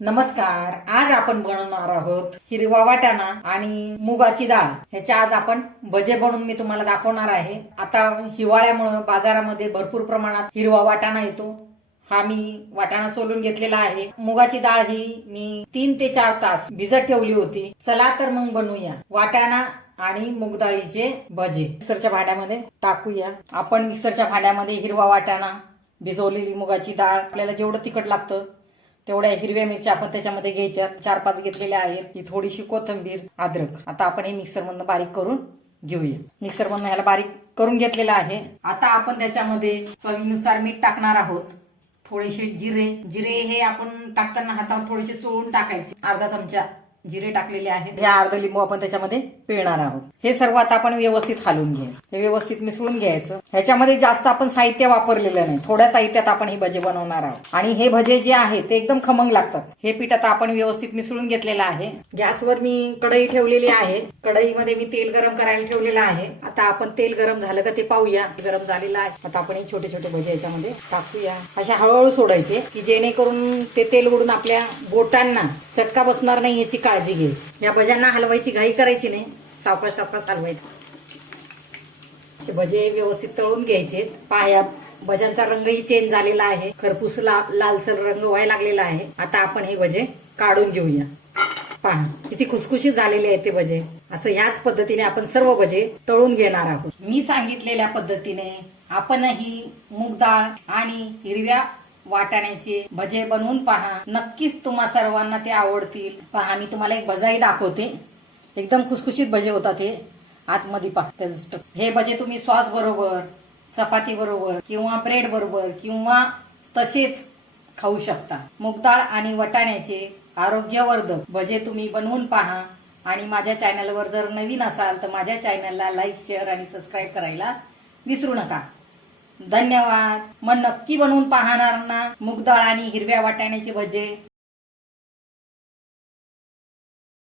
नमस्कार. आज आपण बनवणार आहोत हिरवा वाटाणा आणि मुगाची डाळ. ह्याच्या आज आपण भजे बनवून मी तुम्हाला दाखवणार आहे. आता हिवाळ्यामुळे बाजारामध्ये भरपूर प्रमाणात हिरवा वाटाणा येतो. हा मी वाटाणा सोलून घेतलेला आहे. मुगाची डाळ ही मी 3 ते 4 तास भिजत ठेवली होती. चला तर मग बनवूया वाटाणा आणि मूग डाळीचे भजे. मिक्सरच्या भांड्यामध्ये टाकूया. आपण मिक्सरच्या भांड्यामध्ये हिरवा वाटाणा, भिजवलेली मुगाची डाळ, आपल्याला जेवढं तिखट लागतं तेवढ्या हिरव्या मिरच्या आपण त्याच्यामध्ये घ्यायच्या. 4-5 घेतलेल्या आहेत. ही थोडीशी कोथिंबीर, अद्रक. आता आपण हे मिक्सर मधून बारीक करून घेऊया. मिक्सर मधून ह्याला बारीक करून घेतलेलं आहे. आता आपण त्याच्यामध्ये चवीनुसार मीठ टाकणार आहोत. थोडेसे जिरे हे आपण टाकताना हातावर थोडेसे चोळून टाकायचे. अर्धा चमचा जिरे टाकलेले आहेत. हे अर्ध लिंबू आपण त्याच्यामध्ये पिळणार आहोत. हे सर्व आता आपण व्यवस्थित हलवून घ्यायचं. हे व्यवस्थित मिसळून घ्यायचं. ह्याच्यामध्ये जास्त आपण साहित्य वापरलेलं नाही. थोड्या साहित्यात आपण हे भजे बनवणार आहोत आणि हे भजे जे आहे ते एकदम खमंग लागतात. हे पीठ आता आपण व्यवस्थित मिसळून घेतलेलं आहे. गॅसवर मी कढई ठेवलेली आहे. कढईमध्ये मी तेल गरम करायला ठेवलेलं आहे. आता आपण तेल गरम झालं का ते पाहूया. गरम झालेलं आहे. आता आपण हे छोटे छोटे भजे याच्यामध्ये टाकूया. अशा हळूहळू सोडायचे की जेणेकरून ते तेल उडून आपल्या बोटांना चटका बसणार नाही याची काळजी घ्यायची. या भज्यांना हलवायची घाई करायची नाही. सावकाश सावकाश हलवायचं. असे भजे व्यवस्थित तळून घ्यायचे. पाया भज्यांचा रंगही चेंज झालेला आहे. खरपूस लालसर रंग व्हायला लागलेला आहे. आता आपण हे भजे काढून घेऊया. पहा किती खुसखुशीत झालेले आहेत ते भजे. असं ह्याच पद्धतीने आपण सर्व भजे तळून घेणार आहोत. मी सांगितलेल्या पद्धतीने आपणही मूग डाळ आणि हिरव्या वाटाण्याचे भजे बनवून पहा. नक्कीच तुम्हा सर्वांना ते आवडतील. पहा मी तुम्हाला एक भजाही दाखवते. एकदम खुसखुशीत भजे होतात हे. आतमध्ये पहा. हे भजे तुम्ही सॉस बरोबर, चपाती बरोबर किंवा ब्रेड बरोबर किंवा तसेच खाऊ शकता. मूग डाळ आणि वाटाण्याचे आरोग्यवर्धक भजे तुम्ही बनवून पहा. आणि माझ्या चॅनलवर जर नवीन असाल तर माझ्या चॅनलला लाईक, शेअर आणि सबस्क्राईब करायला विसरू नका. धन्यवाद. मग नक्की बनवून पाहणार ना मूग डाळ आणि हिरव्या वाटाण्याचे भजे.